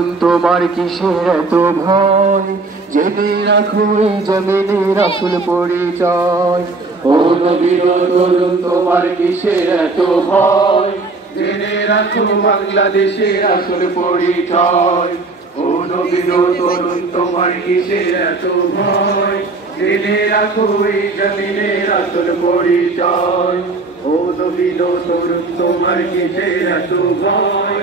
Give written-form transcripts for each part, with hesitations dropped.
তোমার কিসের এত ভয়, জেনে রাখো এই জমিনের আসল পরিচয়। ও নবীর তরুণ তোমার কিসের এত ভয়, জেনে রাখো বাংলাদেশের আসল পরিচয়। ও নবীর তরুণ তোমার কিসের এত ভয়, জেনে রাখো এই জমিনের আসল পরিচয়। ও নবীর তরুণ তোমার কিসের এত ভয়,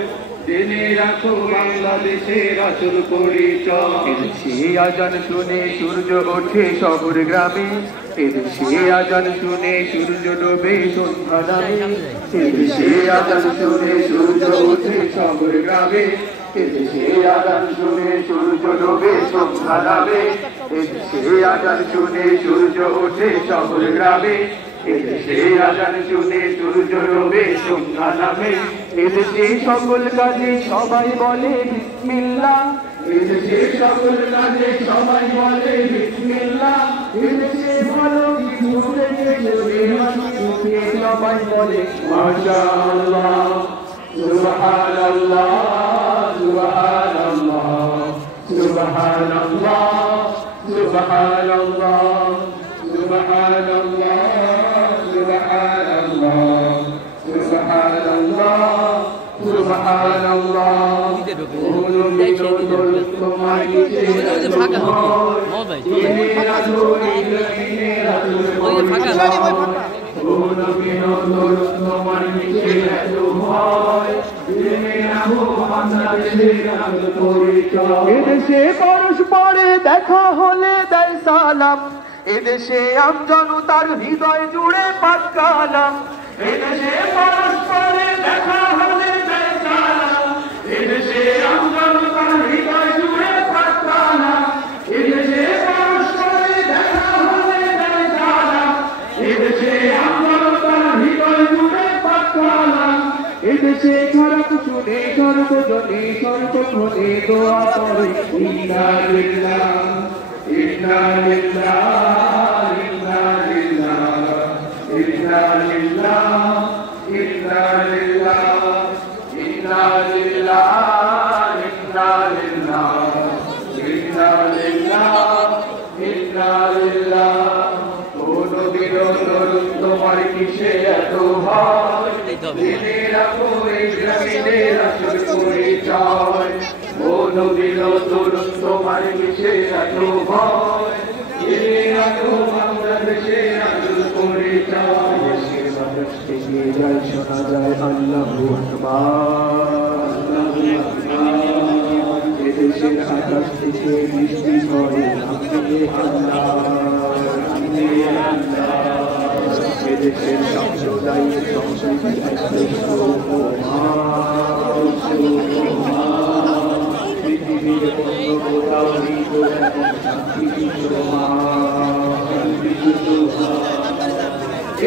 জেনে রাখো বাংলাদেশের আসল পরিচয়। এদেশে আজান শুনে সূর্য ওঠে শহর গ্রামে, এদেশে আজান শুনে সূর্য ডোবে সন্ধ্যা নামে। এদেশে আজান শুনে সূর্য ওঠে শহর গ্রামে, এদেশে আজান শুনে সূর্য ডোবে সন্ধ্যা নামে। এদেশে আজান শুনে সূর্য ওঠে শহর গ্রামে, এদেশে আজান শুনে সূর্য ডোবে সন্ধ্যা নামে। এদেশে সকল কাজে সবাই বলে বিসমিল্লাহ, এদেশে সকল কাজে সবাই বলে বিসমিল্লাহ। এদেশে ভালো কিছু দেখে সবাই বলে মাশাআল্লাহ, সুবহানাল্লাহ, সুবহানাল্লাহ, সুবহানাল্লাহ, সুবহানাল্লাহ, সুবহানাল্লাহ, সুবহানাল্লাহ, সুবহানাল্লাহ, সুবহানাল্লাহ। তোমার কিসের এদেশে পরস্পরে দেখা হলে দেয় সালাম, এদেশে আমজনতার হৃদয় জুড়ে পাক কালাম। এদেশে পরস্পরে দেখা হলে দেয় সালাম, এদেশে আমজনতার হৃদয় জুড়ে পাক কালাম। এদেশে পরস্পরে দেখা হলে দেয় সালাম, এদেশে আমজনতার হৃদয় জুড়ে পাক কালাম। এদেশে খারাপ শুনে সর্বজনে সর্বক্ষণে দোয়া করে ইন্না লিল্লাহ, ইন্না লিল্লাহ, ইন্না লিল্লাহ, ইন্না লিল্লাহ, ইন্না লিল্লাহ, ইন্না লিল্লাহ, ইন্না লিল্লাহ, ইন্না লিল্লাহ, ইন্না লিল্লাহ। ও নবীর তরুণ তোমার কিসে এত ভয়, জেনে রাখো এই জমিনের আসল পরিচয়। ও নবীর তরুণ তোমার কিসে এত ভয়, জেনে রাখো বাংলাদেশের আসল পরিচয়। দেশের বাতাস থেকে যায় শোনা যায় আল্লাহু আকবার, এদেশের আকাশ থেকে বৃষ্টি ঝরে নামে আল্লাহ, এদেশের সাম্প্রদায়িক সংস্কৃতি পৃথিবীর অন্য কোথাও নেই তো এমন শান্তি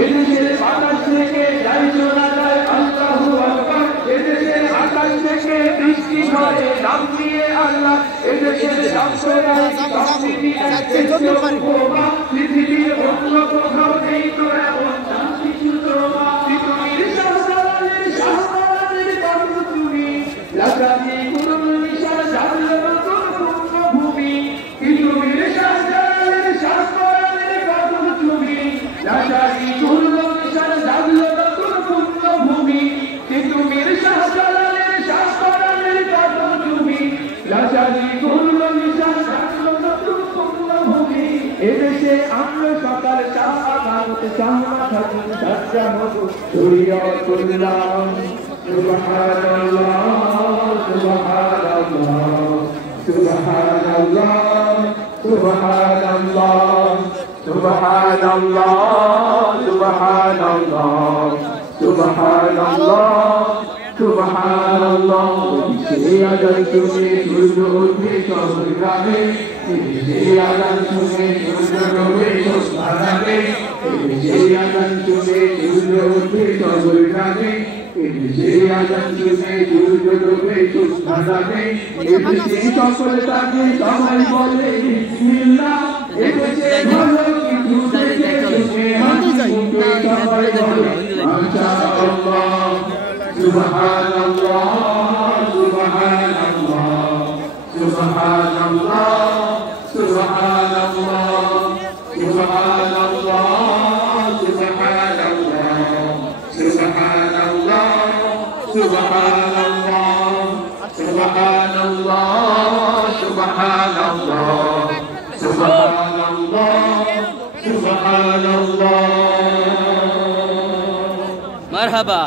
এদেশের আকাশ থেকে যাই শোনা যায় আল্লাহু আকবার, এদেশের আকাশ থেকে বৃষ্টি ঝরে নাম দিয়ে আল্লাহ। এদেশের সাম্প্রদায়িক সংস্কৃতি পৃথিবীর অন্য কোথাও নেই তো এমন শান্তি সুতমা। পৃথিবীর শাহজালালের শাহজালালের কর্ম তুমি, লাগানি কুরুল নিশা জানলো নতুন ভূমি। পৃথিবীর শাহজালালের শাহজালালের কর্ম তুমি, লাগানি কুরুল নিশা জানলো নতুন ভূমি। পৃথিবীর শাহজালালের শাহজালালের কর্ম তুমি, লাগানি কুরুল নিশা জানলো নতুন ভূমি। এদেশে আমরা সকাল শাহাদাত শাহাদাত সাজ্জা হবো শরীয়ত করলাম। সুবহানাল্লাহ, সুবহানাল্লাহ, সুবহানাল্লাহ, সুবহানাল্লাহ, সুবহানাল্লাহ, সুবহানাল্লাহ, সুবহানাল্লাহ, সুবহানাল্লাহ। এদেশে আজান শুনে সূর্য ওঠে শহর গ্রামে, এদেশে আজান শুনে সূর্য ডোবে সন্ধ্যা নামে। এদেশে আজান শুনে সূর্য ওঠে শহর গ্রামে, এদেশে আজান শুনে সূর্য ডোবে সন্ধ্যা নামে। এদেশে সকল কাজে সবাই বলে বিসমিল্লাহ, এদেশে ভালো কিছু দেখে সবাই বলে মাশাআল্লাহ, সুবহানাল্লাহ, সুবহানাল্লাহ, মারহাবা।